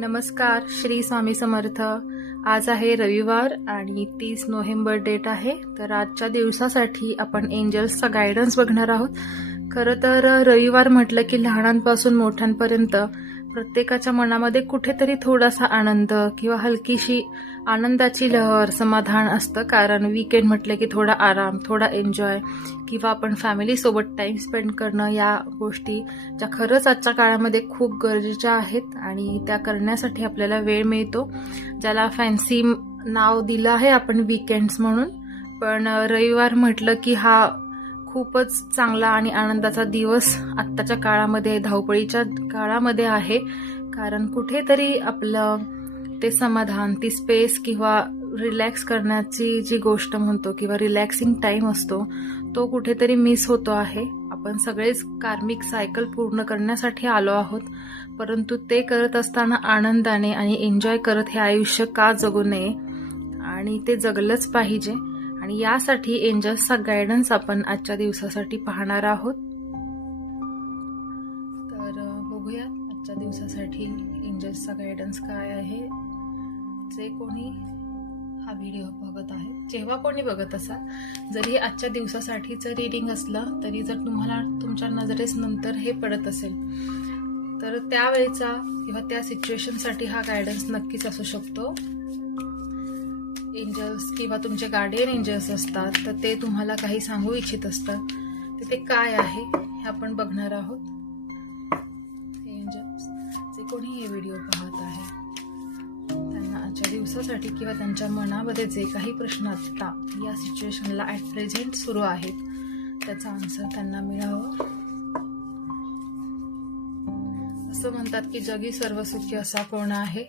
नमस्कार, श्री स्वामी समर्थ. आज आहे रविवार आणि 30 नोव्हेंबर डेट आहे. तर आजच्या दिवसासाठी आपण एंजल्सचा गायडन्स बघणार आहोत. खरं तर रविवार म्हटलं की लहानांपासून मोठ्यांपर्यंत प्रत्येकाच्या मनामध्ये कुठेतरी थोडासा आनंद किंवा हलकीशी आनंदाची लहर, समाधान असतं. कारण वीकेंड म्हटलं की थोडा आराम, थोडा एन्जॉय किंवा आपण फॅमिलीसोबत टाईम स्पेंड करणं, या गोष्टी ज्या खरंच आजच्या काळामध्ये खूप गरजेच्या आहेत आणि त्या करण्यासाठी आपल्याला वेळ मिळतो. ज्याला फॅन्सी नाव दिलं आहे आपण वीकेंड्स म्हणून. पण रविवार म्हटलं की हा खूपच चांगला आणि आनंदाचा दिवस आत्ताच्या काळामध्ये, धावपळीच्या काळामध्ये आहे. कारण कुठेतरी आपलं ते समाधान, ती स्पेस किंवा रिलॅक्स करण्याची जी गोष्ट म्हणतो किंवा रिलॅक्सिंग टाइम असतो, तो कुठेतरी मिस होतो आहे. आपण सगळेच कार्मिक सायकल पूर्ण करण्यासाठी आलो आहोत, परंतु ते करत असताना आनंदाने आणि एन्जॉय करत हे आयुष्य का जगू नये, आणि ते जगलंच पाहिजे. आणि यासाठी एंजल्सचा गायडन्स आपण आजच्या दिवसासाठी पाहणार आहोत. तर बघूया आजच्या दिवसासाठी एंजल्सचा गायडन्स काय आहे. जे कोणी हा व्हिडिओ बघत आहे, जेव्हा कोणी बघत असाल, जरी आजच्या दिवसासाठीचं रीडिंग असलं तरी जर तुम्हाला तुमच्या नजरेस नंतर हे पडत असेल तर त्यावेळेचा किंवा त्या सिच्युएशनसाठी हा गायडन्स नक्कीच असू शकतो. एंजल्स किंवा तुमचे गार्डियन एंजल्स असतात, तर ते तुम्हाला काही सांगू इच्छित असतात. तर ते काय आहे हे आपण बघणार आहोत. एंजल्स जे कोणी हे व्हिडिओ पाहत आहे त्यांना आजच्या दिवसासाठी किंवा त्यांच्या मनामध्ये जे काही प्रश्न आता या सिच्युएशनला ॲट प्रेझेंट सुरू आहेत त्याचा आन्सर त्यांना मिळावं. असं म्हणतात की जगी सर्वसुखी असा कोण आहे.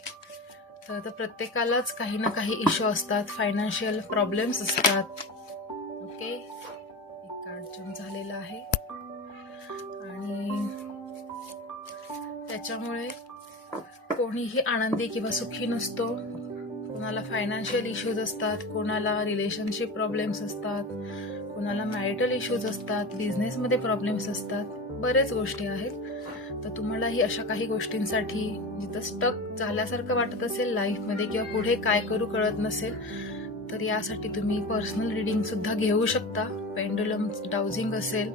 तर प्रत्येकालाच काही ना काही इश्यू असतात, फायनान्शियल प्रॉब्लेम्स असतात. ओके, एक कार्ड जम्प झालेला आहे आणि त्याच्यामुळे कोणीही आनंदी किंवा सुखी नसतो. कोणाला फायनान्शियल इश्यूज असतात, कोणाला रिलेशनशिप प्रॉब्लेम्स असतात, कोणाला मॅरिटल इश्यूज असतात, बिझनेसमध्ये प्रॉब्लेम्स असतात, बरेच गोष्टी आहेत. तर तुम्हालाही अशा काही गोष्टींसाठी जिथं स्टक झाल्यासारखं वाटत असेल लाईफमध्ये किंवा पुढे काय करू कळत नसेल, तर यासाठी तुम्ही पर्सनल रिडिंग सुद्धा घेऊ शकता. पेंडुलम डाउजिंग असेल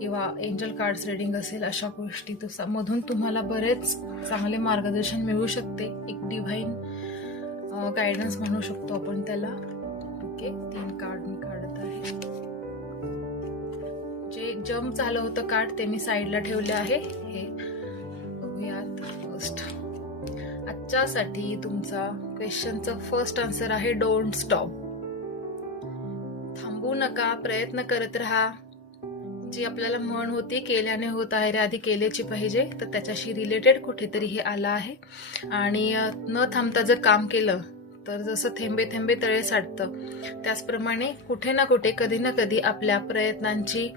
किंवा एंजल कार्ड्स रिडिंग असेल, अशा गोष्टी मधून तुम्हाला बरेच चांगले मार्गदर्शन मिळू शकते. एक डिव्हाइन गायडन्स म्हणू शकतो आपण त्याला. ओके, 3 कार्ड मी काढत आहे. जे जम्प झालं होतं कार्ड ते मी साईडला ठेवले आहे. हे बघूयात. फर्स्ट आजच्यासाठी तुमचा क्वेश्चनचं फर्स्ट आन्सर आहे डोंट स्टॉप. थांबू नका, प्रयत्न करत राहा. जी आपल्याला म्हण होती केल्याने होत आहे रे, आधी केल्याची पाहिजे, तर त्याच्याशी रिलेटेड कुठेतरी हे आलं आहे. आणि न थांबता जर काम केलं तर जसं थेंबे थेंबे तळे साठतं, त्याचप्रमाणे कुठे ना कुठे, कधी ना कधी आपल्या प्रयत्नांची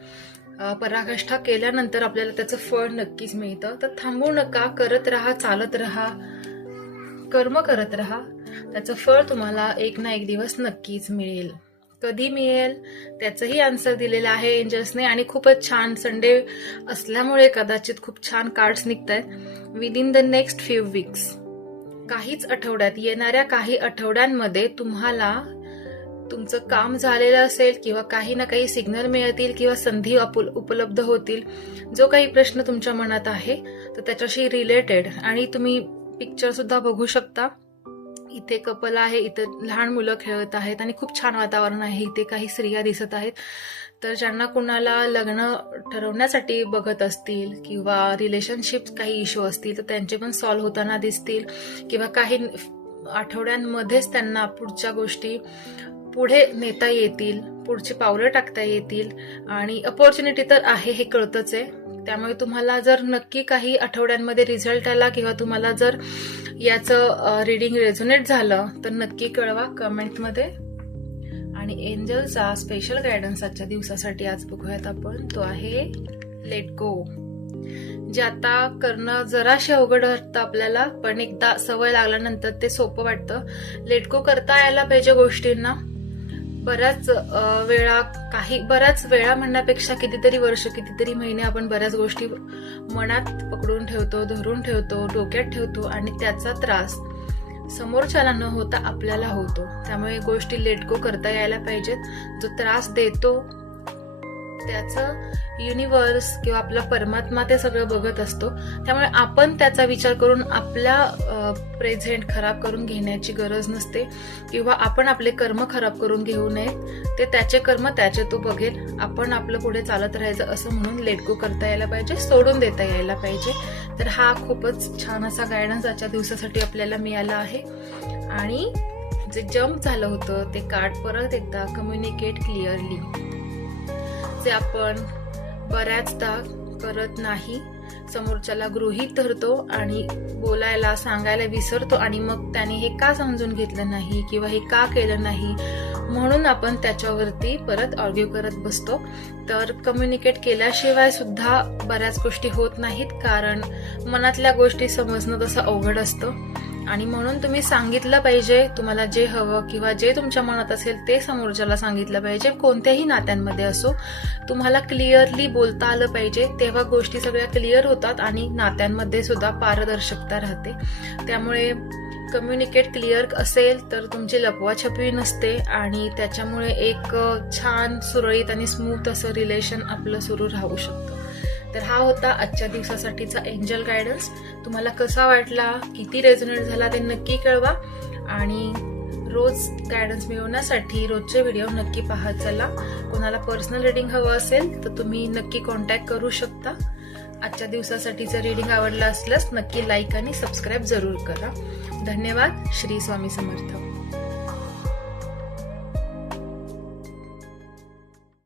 पराकाष्ठा केल्यानंतर आपल्याला त्याचं फळ नक्कीच मिळतं. तर थांबू नका, करत राहा, चालत राहा, कर्म करत राहा. त्याचं फळ तुम्हाला एक ना एक दिवस नक्कीच मिळेल. कधी मिळेल त्याचंही आन्सर दिलेलं आहे एंजल्सने. आणि खूपच छान, संडे असल्यामुळे कदाचित खूप छान कार्ड्स निघत आहेत. Within the next few weeks, काहीच आठवड्यात, येणाऱ्या काही आठवड्यांमध्ये तुम्हाला तुमचं काम झालेलं असेल किंवा काही ना काही सिग्नल मिळतील किंवा संधी उपलब्ध होतील. जो काही प्रश्न तुमच्या मनात आहे तर त्याच्याशी रिलेटेड. आणि तुम्ही पिक्चर सुद्धा बघू शकता. इथे कपल आहे, इथं लहान मुलं खेळत आहेत आणि खूप छान वातावरण आहे. इथे काही स्त्रिया दिसत आहेत. तर ज्यांना कुणाला लग्न ठरवण्यासाठी बघत असतील किंवा रिलेशनशिप काही इश्यू असतील तर त्यांचे पण सॉल्व्ह होताना दिसतील. किंवा काही आठवड्यांमध्येच त्यांना पुढच्या गोष्टी पुढे नेता येतील, पुढची पावलं टाकता येतील. आणि अपॉर्च्युनिटी तर आहे हे कळतच आहे. त्यामुळे तुम्हाला जर नक्की काही आठवड्यांमध्ये रिझल्ट आला किंवा तुम्हाला जर याचं रीडिंग रेझोनेट झालं तर नक्की कळवा कमेंटमध्ये. आणि एंजलचा स्पेशल गायडन्स आजच्या दिवसासाठी आज बघूयात आपण. तो आहे लेट गो. जे आता करणं जराशे अवघड वाटतं आपल्याला, पण एकदा सवय लागल्यानंतर ते सोपं वाटतं. लेट गो करता यायला पाहिजे गोष्टींना. बऱ्याच वेळा म्हणण्यापेक्षा कितीतरी वर्ष, कितीतरी महिने आपण बऱ्याच गोष्टी मनात पकडून ठेवतो, धरून ठेवतो, डोक्यात ठेवतो आणि त्याचा त्रास समोरच्याला न होता आपल्याला होतो. त्यामुळे गोष्टी लेट गो करता यायला पाहिजेत. जो त्रास देतो त्याचं युनिव्हर्स किंवा आपला परमात्मा ते सगळं बघत असतो. त्यामुळे आपण त्याचा विचार करून आपला प्रेझेंट खराब करून घेण्याची गरज नसते किंवा आपण आपले कर्म खराब करून घेऊ नयेत. ते त्याचे कर्म त्याचे तो बघेल. आपण आपलं पुढे चालत राहायचं असं म्हणून लेट गो करता यायला पाहिजे, सोडून देता यायला पाहिजे. तर हा खूपच छान असा गायडन्स आजच्या दिवसासाठी आपल्याला मिळाला आहे. आणि जे जम्प झालं होतं ते कार्ड परत एकदा कम्युनिकेट क्लिअरली, जे आपण बऱ्याचदा करत नाही, समोरच्याला गृहीत धरतो आणि बोलायला सांगायला विसरतो आणि मग त्याने हे का समजून घेतलं नाही किंवा हे का केलं नाही म्हणून आपण त्याच्यावरती परत आर्ग्यू करत बसतो. तर कम्युनिकेट केल्याशिवाय सुद्धा बऱ्याच गोष्टी होत नाहीत, कारण मनातल्या गोष्टी समजणं तसं अवघड असतं. आणि म्हणून तुम्ही सांगितलं पाहिजे तुम्हाला जे हवं किंवा जे तुमच्या मनात असेल ते समोरच्याला सांगितलं पाहिजे. कोणत्याही नात्यांमध्ये असो तुम्हाला क्लिअरली बोलता आलं पाहिजे, तेव्हा गोष्टी सगळ्या क्लिअर होतात आणि नात्यांमध्ये सुद्धा पारदर्शकता राहते. त्यामुळे कम्युनिकेट क्लिअर असेल तर तुमची लपवाछपवी नसते आणि त्याच्यामुळे एक छान सुरळीत आणि स्मूथ असं रिलेशन आपलं सुरू राहू शकतं. तर हा होता आजच्या दिवसासाठीचा एंजल गायडन्स. तुम्हाला कसा वाटला, किती रेझोनेट झाला ते नक्की कळवा. आणि रोज गायडन्स मिळवण्यासाठी रोजचे व्हिडिओ नक्की पाहत चला. कोणाला पर्सनल रीडिंग हवं असेल तर तुम्ही नक्की कॉन्टॅक्ट करू शकता. आजच्या दिवसासाठी जर रीडिंग आवडलं असल्यास नक्की लाईक आणि सबस्क्राईब जरूर करा. धन्यवाद. श्री स्वामी समर्थ.